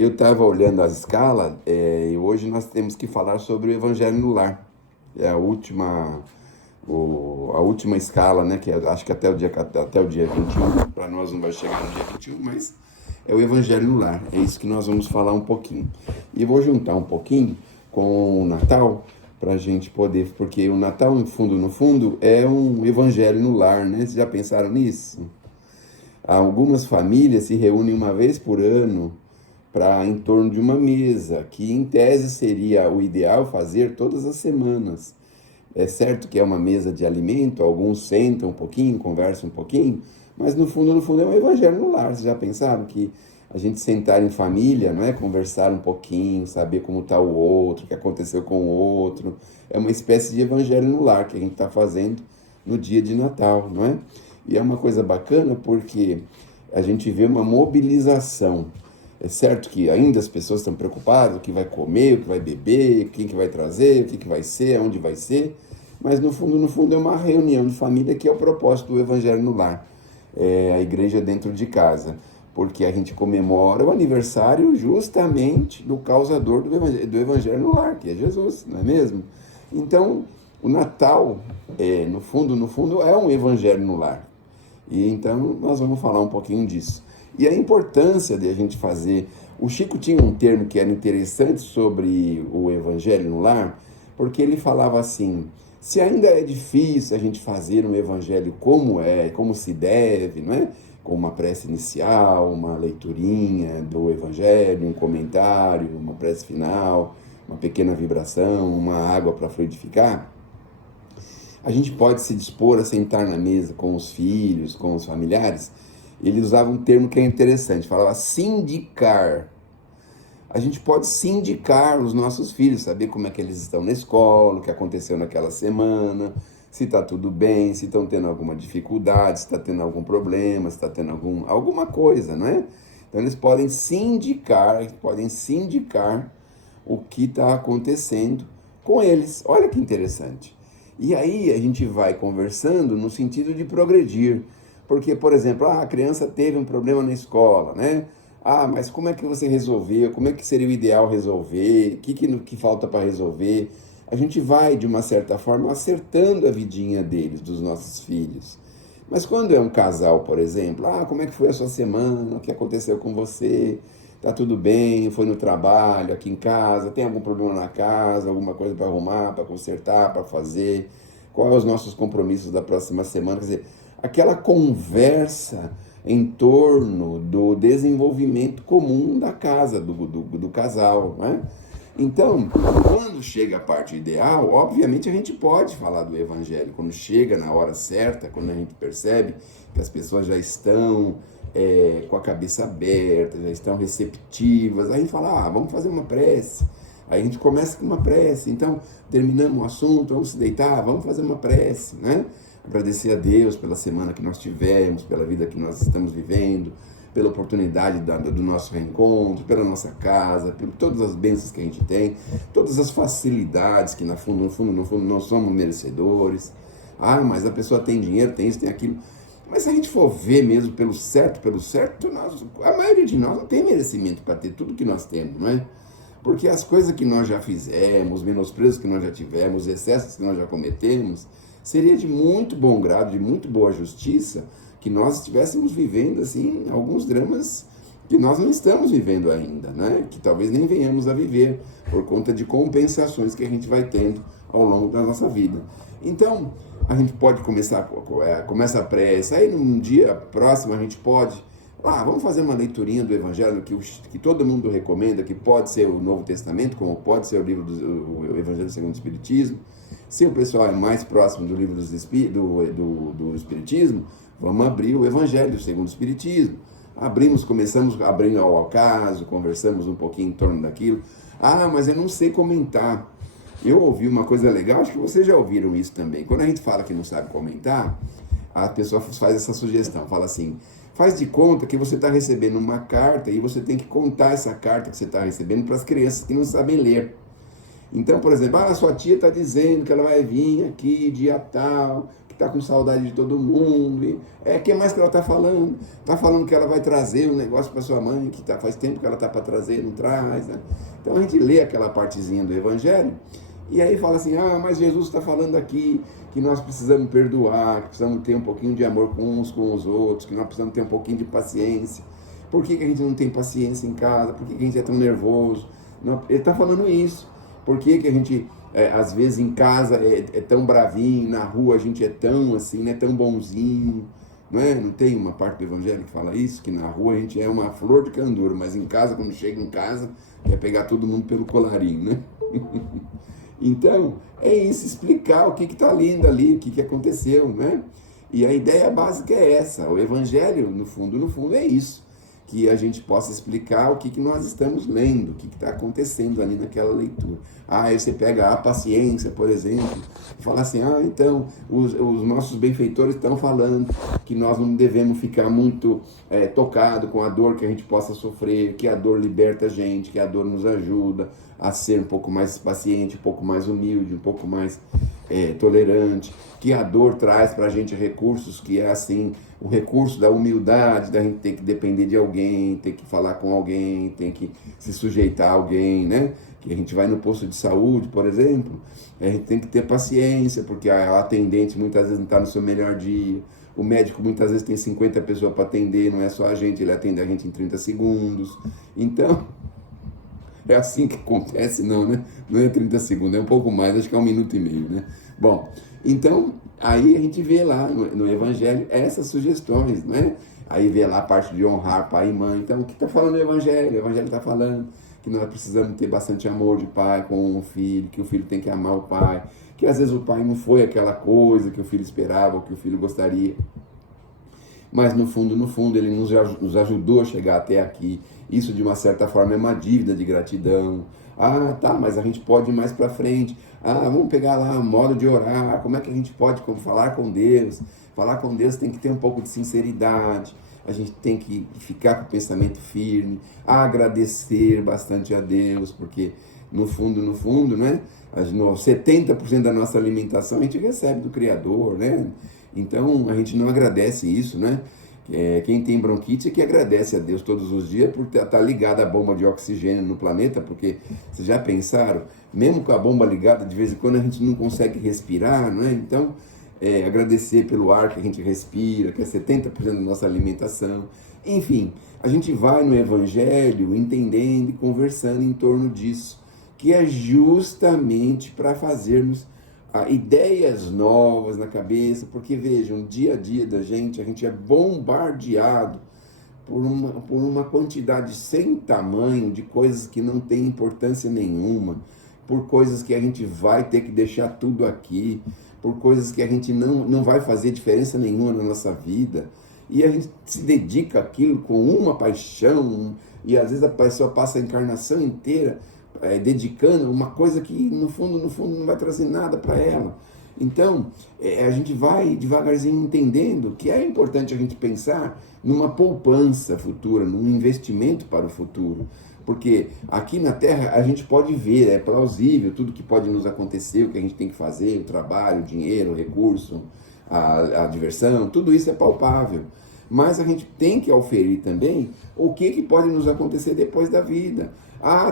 Eu estava olhando a escala e hoje nós temos que falar sobre o Evangelho no Lar. É a última escala, né? Que acho que até o dia 21, para nós não vai chegar no dia 21, mas é o Evangelho no Lar. É isso que nós vamos falar um pouquinho. E vou juntar um pouquinho com o Natal para a gente poder, porque o Natal, no fundo, é um Evangelho no Lar, né? Vocês já pensaram nisso? Algumas famílias se reúnem uma vez por ano para em torno de uma mesa, que em tese seria o ideal fazer todas as semanas. É certo que é uma mesa de alimento, alguns sentam um pouquinho, conversam um pouquinho, mas no fundo é um evangelho no lar. Vocês já pensaram que a gente sentar em família, não é? Conversar um pouquinho, saber como está o outro, o que aconteceu com o outro, é uma espécie de evangelho no lar que a gente está fazendo no dia de Natal, não é? E é uma coisa bacana porque a gente vê uma mobilização. É certo que ainda as pessoas estão preocupadas, o que vai comer, o que vai beber, quem que vai trazer, o que vai ser, onde vai ser, mas no fundo é uma reunião de família que é o propósito do Evangelho no Lar, é a igreja dentro de casa, porque a gente comemora o aniversário justamente do causador do Evangelho no Lar, que é Jesus, não é mesmo? Então, o Natal, no fundo, é um Evangelho no Lar. E então nós vamos falar um pouquinho disso. E a importância de a gente fazer. O Chico tinha um termo que era interessante sobre o Evangelho no Lar, porque ele falava assim: se ainda é difícil a gente fazer um Evangelho como é, como se deve, não é? Com uma prece inicial, uma leiturinha do Evangelho, um comentário, uma prece final, uma pequena vibração, uma água para fluidificar. A gente pode se dispor a sentar na mesa com os filhos, com os familiares. Ele usava um termo que é interessante, falava sindicar. A gente pode sindicar os nossos filhos, saber como é que eles estão na escola, o que aconteceu naquela semana, se está tudo bem, se estão tendo alguma dificuldade, se está tendo algum problema, se está tendo alguma coisa, não é? Então eles podem sindicar o que está acontecendo com eles. Olha que interessante. E aí a gente vai conversando no sentido de progredir. Porque, por exemplo, a criança teve um problema na escola, né? Mas como é que você resolveu? Como é que seria o ideal resolver? O que falta para resolver? A gente vai, de uma certa forma, acertando a vidinha deles, dos nossos filhos. Mas quando é um casal, por exemplo, como é que foi a sua semana? O que aconteceu com você? Tá tudo bem? Foi no trabalho, aqui em casa? Tem algum problema na casa? Alguma coisa para arrumar, para consertar, para fazer? Quais os nossos compromissos da próxima semana? Quer dizer, aquela conversa em torno do desenvolvimento comum da casa, do casal, né? Então, quando chega a parte ideal, obviamente a gente pode falar do evangelho. Quando chega na hora certa, quando a gente percebe que as pessoas já estão com a cabeça aberta, já estão receptivas, aí a gente fala, vamos fazer uma prece. Aí a gente começa com uma prece. Então, terminamos o assunto, vamos se deitar, vamos fazer uma prece, né? Agradecer a Deus pela semana que nós tivemos, pela vida que nós estamos vivendo, pela oportunidade do nosso reencontro, pela nossa casa, por todas as bênçãos que a gente tem, todas as facilidades que, no fundo, nós somos merecedores. Mas a pessoa tem dinheiro, tem isso, tem aquilo. Mas se a gente for ver mesmo pelo certo, a maioria de nós não tem merecimento para ter tudo que nós temos, não é? Porque as coisas que nós já fizemos, os menosprezos que nós já tivemos, os excessos que nós já cometemos, seria de muito bom grado, de muito boa justiça, que nós estivéssemos vivendo, assim, alguns dramas que nós não estamos vivendo ainda, né? Que talvez nem venhamos a viver, por conta de compensações que a gente vai tendo ao longo da nossa vida. Então, a gente pode começa a prece, aí num dia próximo a gente pode, vamos fazer uma leiturinha do Evangelho que todo mundo recomenda, que pode ser o Novo Testamento, como pode ser o Evangelho segundo o Espiritismo. Se o pessoal é mais próximo do livro do Espiritismo, vamos abrir o Evangelho segundo o Espiritismo. Começamos abrindo ao caso, conversamos um pouquinho em torno daquilo. Mas eu não sei comentar. Eu ouvi uma coisa legal, acho que vocês já ouviram isso também. Quando a gente fala que não sabe comentar, a pessoa faz essa sugestão, fala assim, faz de conta que você está recebendo uma carta e você tem que contar essa carta que você está recebendo para as crianças que não sabem ler. Então, por exemplo, a sua tia está dizendo que ela vai vir aqui dia tal, que está com saudade de todo mundo. E, que mais que ela está falando? Está falando que ela vai trazer um negócio para sua mãe, que faz tempo que ela está para trazer, não traz, né? Então a gente lê aquela partezinha do Evangelho, e aí fala assim, mas Jesus está falando aqui que nós precisamos perdoar, que precisamos ter um pouquinho de amor com uns com os outros, que nós precisamos ter um pouquinho de paciência. Por que a gente não tem paciência em casa? Por que a gente é tão nervoso? Não, ele está falando isso. Por que a gente, às vezes, em casa é tão bravinho, na rua a gente é tão assim, né, tão bonzinho, não é? Não tem uma parte do Evangelho que fala isso? Que na rua a gente é uma flor de canduro, mas em casa, quando chega em casa, é pegar todo mundo pelo colarinho, né? Então, é isso, explicar o que está lindo ali, o que aconteceu, né? E a ideia básica é essa. O Evangelho, no fundo, é isso. Que a gente possa explicar o que nós estamos lendo, o que está acontecendo ali naquela leitura. Aí você pega a paciência, por exemplo, e fala assim, então, os nossos benfeitores estão falando que nós não devemos ficar muito tocado com a dor que a gente possa sofrer, que a dor liberta a gente, que a dor nos ajuda a ser um pouco mais paciente, um pouco mais humilde, um pouco mais tolerante, que a dor traz para a gente recursos, que é assim, o recurso da humildade, da gente ter que depender de alguém, ter que falar com alguém, ter que se sujeitar a alguém, né? Que a gente vai no posto de saúde, por exemplo, a gente tem que ter paciência, porque a atendente muitas vezes não está no seu melhor dia, o médico muitas vezes tem 50 pessoas para atender, não é só a gente, ele atende a gente em 30 segundos, então... É assim que acontece, não, né? Não é 30 segundos, é um pouco mais, acho que é 1 minuto e meio, né? Bom, então, aí a gente vê lá no Evangelho essas sugestões, né? Aí vê lá a parte de honrar pai e mãe. Então, o que está falando o Evangelho? O Evangelho está falando que nós precisamos ter bastante amor de pai com o filho, que o filho tem que amar o pai, que às vezes o pai não foi aquela coisa que o filho esperava, ou que o filho gostaria. Mas no fundo, ele nos ajudou a chegar até aqui. Isso, de uma certa forma, é uma dívida de gratidão. Tá, mas a gente pode ir mais para frente. Vamos pegar lá o modo de orar. Como é que a gente pode falar com Deus? Falar com Deus tem que ter um pouco de sinceridade. A gente tem que ficar com o pensamento firme, agradecer bastante a Deus, porque no fundo, né? 70% da nossa alimentação a gente recebe do Criador, né? Então, a gente não agradece isso, né? Quem tem bronquite é que agradece a Deus todos os dias por estar ligado à bomba de oxigênio no planeta, porque vocês já pensaram, mesmo com a bomba ligada, de vez em quando a gente não consegue respirar, não é? Então, agradecer pelo ar que a gente respira, que é 70% da nossa alimentação. Enfim, a gente vai no Evangelho entendendo e conversando em torno disso, que é justamente para fazermos ideias novas na cabeça, porque vejam, dia a dia da gente, a gente é bombardeado por uma quantidade sem tamanho de coisas que não tem importância nenhuma, por coisas que a gente vai ter que deixar tudo aqui, por coisas que a gente não vai fazer diferença nenhuma na nossa vida, e a gente se dedica àquilo com uma paixão, e às vezes a pessoa passa a encarnação inteira dedicando uma coisa que no fundo não vai trazer nada para ela. Então, a gente vai devagarzinho entendendo que é importante a gente pensar numa poupança futura, num investimento para o futuro. Porque aqui na Terra a gente pode ver, é plausível tudo que pode nos acontecer, o que a gente tem que fazer, o trabalho, o dinheiro, o recurso, a diversão, tudo isso é palpável. Mas a gente tem que auferir também o que pode nos acontecer depois da vida.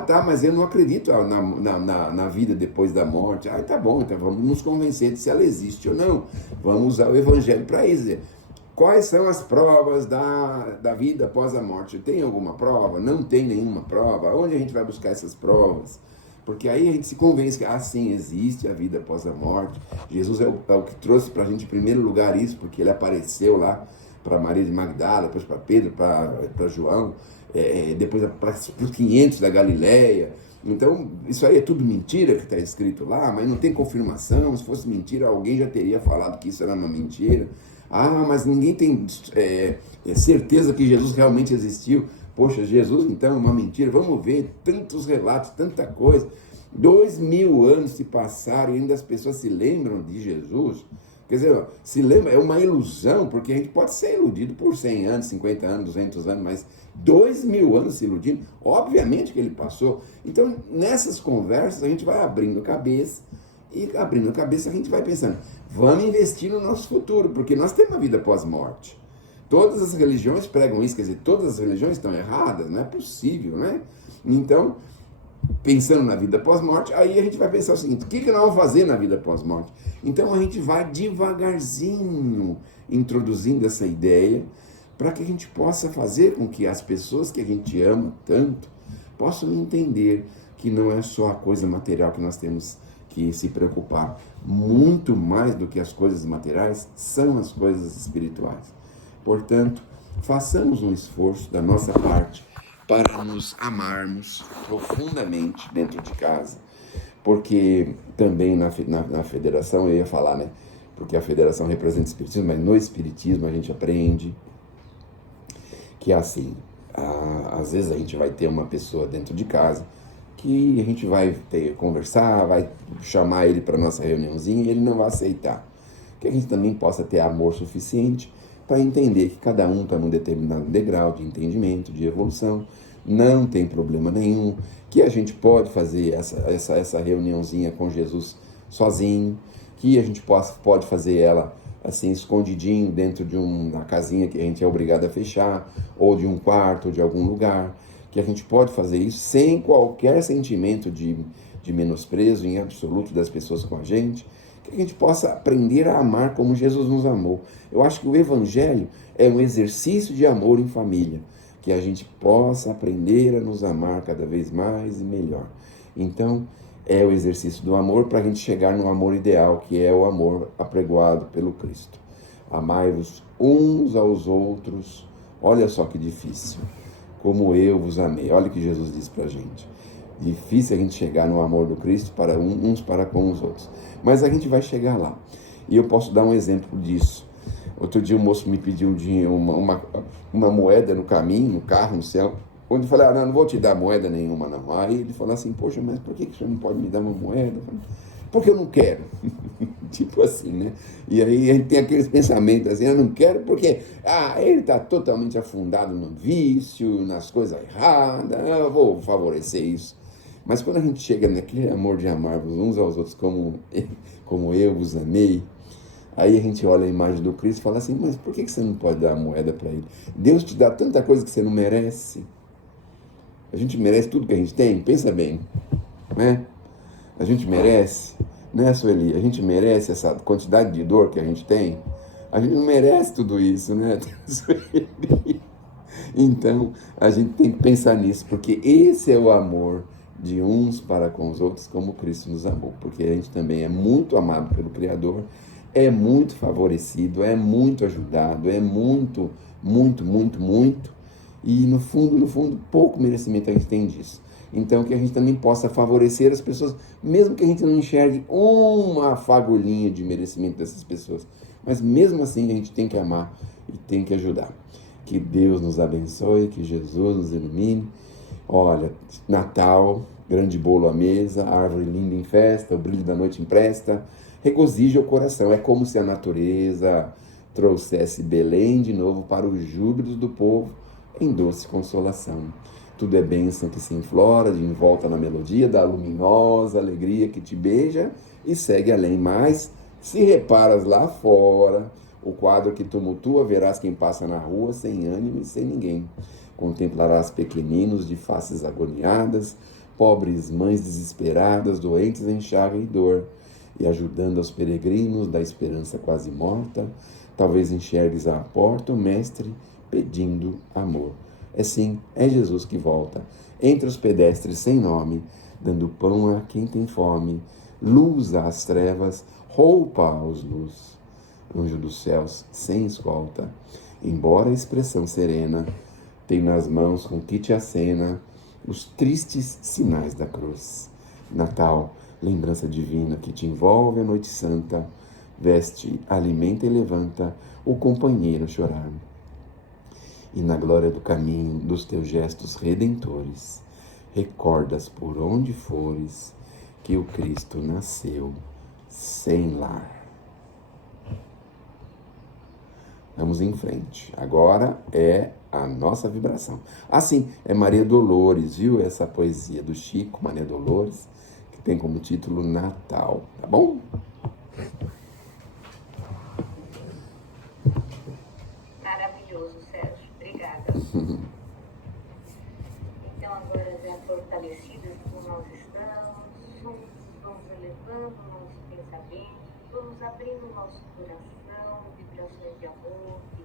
Tá, mas eu não acredito na vida depois da morte. Tá bom, então vamos nos convencer de se ela existe ou não. Vamos usar o Evangelho para isso. Quais são as provas da vida após a morte? Tem alguma prova? Não tem nenhuma prova? Onde a gente vai buscar essas provas? Porque aí a gente se convence que, sim, existe a vida após a morte. Jesus é o que trouxe para a gente, em primeiro lugar, isso, porque ele apareceu lá para Maria de Magdala, depois para Pedro, para João, depois para os 500 da Galileia. Então, isso aí é tudo mentira que está escrito lá, mas não tem confirmação. Se fosse mentira, alguém já teria falado que isso era uma mentira. Mas ninguém tem certeza que Jesus realmente existiu. Poxa, Jesus então é uma mentira. Vamos ver tantos relatos, tanta coisa. 2000 anos se passaram e ainda as pessoas se lembram de Jesus. Quer dizer, se lembra, é uma ilusão, porque a gente pode ser iludido por 100 anos, 50 anos, 200 anos, mas 2000 anos se iludindo, obviamente que ele passou. Então, nessas conversas, a gente vai abrindo a cabeça E abrindo a cabeça, a gente vai pensando, vamos investir no nosso futuro, porque nós temos uma vida pós-morte. Todas as religiões pregam isso, quer dizer, todas as religiões estão erradas, não é possível, né? Então, pensando na vida pós-morte, aí a gente vai pensar o seguinte, o que nós vamos fazer na vida pós-morte? Então a gente vai devagarzinho introduzindo essa ideia para que a gente possa fazer com que as pessoas que a gente ama tanto possam entender que não é só a coisa material que nós temos que se preocupar. Muito mais do que as coisas materiais são as coisas espirituais. Portanto, façamos um esforço da nossa parte para nos amarmos profundamente dentro de casa, porque também na federação, eu ia falar, né? Porque a federação representa o espiritismo, mas no espiritismo a gente aprende que é assim, às vezes a gente vai ter uma pessoa dentro de casa que a gente vai conversar, vai chamar ele para nossa reuniãozinha e ele não vai aceitar. Que a gente também possa ter amor suficiente para entender que cada um está num determinado degrau de entendimento, de evolução, não tem problema nenhum, que a gente pode fazer essa reuniãozinha com Jesus sozinho, que a gente pode fazer ela assim, escondidinho dentro de uma casinha que a gente é obrigado a fechar, ou de um quarto, ou de algum lugar, que a gente pode fazer isso sem qualquer sentimento de menosprezo em absoluto das pessoas com a gente, que a gente possa aprender a amar como Jesus nos amou. Eu acho que o Evangelho é um exercício de amor em família, que a gente possa aprender a nos amar cada vez mais e melhor. Então, é o exercício do amor para a gente chegar no amor ideal, que é o amor apregoado pelo Cristo. Amai-vos uns aos outros, olha só que difícil, como eu vos amei. Olha o que Jesus disse para a gente. Difícil a gente chegar no amor do Cristo para uns para com os outros. Mas a gente vai chegar lá. E eu posso dar um exemplo disso. Outro dia o moço me pediu uma moeda no caminho, no carro, no céu. Onde eu falei, não vou te dar moeda nenhuma não. Aí ele falou assim, poxa, mas por que o senhor não pode me dar uma moeda? Eu falei, porque eu não quero. Tipo assim, né? E aí a gente tem aqueles pensamentos assim, eu não quero porque ele está totalmente afundado no vício, nas coisas erradas, eu vou favorecer isso. Mas quando a gente chega naquele amor de amar-vos uns aos outros como eu vos amei, aí a gente olha a imagem do Cristo e fala assim, mas por que você não pode dar a moeda para ele? Deus te dá tanta coisa que você não merece. A gente merece tudo que a gente tem? Pensa bem, né? A gente merece, né, Sueli? A gente merece essa quantidade de dor que a gente tem? A gente não merece tudo isso, né, Sueli? Então, a gente tem que pensar nisso, porque esse é o amor de uns para com os outros, como Cristo nos amou, porque a gente também é muito amado pelo Criador, é muito favorecido, é muito ajudado, é muito, e no fundo, pouco merecimento a gente tem disso. Então, que a gente também possa favorecer as pessoas, mesmo que a gente não enxergue uma fagulhinha de merecimento dessas pessoas, mas mesmo assim a gente tem que amar e tem que ajudar. Que Deus nos abençoe, que Jesus nos ilumine. Olha, Natal, grande bolo à mesa, árvore linda em festa, o brilho da noite empresta, regozija o coração. É como se a natureza trouxesse Belém de novo para os júbilos do povo em doce consolação. Tudo é bênção que se enflora de envolta na melodia da luminosa alegria que te beija e segue além. Mas, se reparas lá fora, o quadro que tumultua, verás quem passa na rua sem ânimo e sem ninguém. Contemplarás pequeninos de faces agoniadas, pobres mães desesperadas, doentes em chave e dor, e ajudando aos peregrinos da esperança quase morta, talvez enxergues à porta o mestre pedindo amor. É sim, é Jesus que volta, entre os pedestres sem nome, dando pão a quem tem fome, luz às trevas, roupa aos luz. Anjo dos céus, sem escolta, embora a expressão serena, tem nas mãos com que te acena os tristes sinais da cruz. Natal, lembrança divina que te envolve a noite santa, veste, alimenta e levanta o companheiro a chorar. E na glória do caminho dos teus gestos redentores, recordas por onde fores que o Cristo nasceu sem lar. Vamos em frente. Agora é a nossa vibração. Assim, é Maria Dolores, viu? Essa poesia do Chico, Maria Dolores, que tem como título Natal, tá bom? Maravilhoso, Sérgio. Obrigada. Então, agora já fortalecidas como nós estamos, juntos vamos elevando o nosso pensamento, vamos abrindo o nosso coração, vibrações de amor, de